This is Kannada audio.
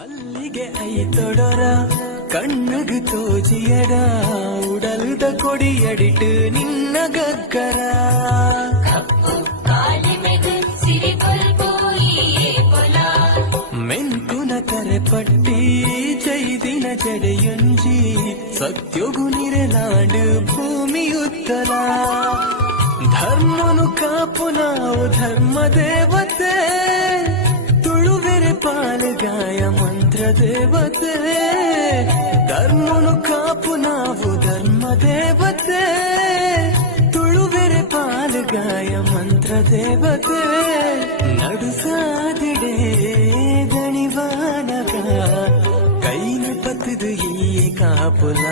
ಮಲ್ಲಿಗೆ ಐತೊಡರ ಕಣ್ಣುಗು ತೋಜಿಯಡ ಉಡಲ್ದ ಕೊಡಿಯಡಿಟ್ಟು ನಿನ್ನ ಗಗ್ಗರ ಮೆಂಕುನ ಕರೆಪಟ್ಟಿ ಚೈದಿನ ಜಡೆಯೊಂಜಿ ಸತ್ಯೊಗು ನಿರೆಲಾಂಡು ಭೂಮಿಯುತ್ತಲ ಧರ್ಮನು ಕಾಪು ನಾವು ಧರ್ಮ ದೇವತೆ ತುಳುವೆರೆ ಪಾಲುಗಾಯ ಮಂತ್ರ ದೇವತೆ ಧರ್ಮನು ಕಾಪು ನಾವು ಧರ್ಮ ದೇವತೆ ತುಳುವೆರೆ ಪಾಲುಗಾಯ ಮಂತ್ರ ದೇವತೆ ನಡುಸಾದಿಡೆ ಗಣಿವಾನಗ ಕೈನ ಪತ್ತದು ಈ ಕಾಪುಲ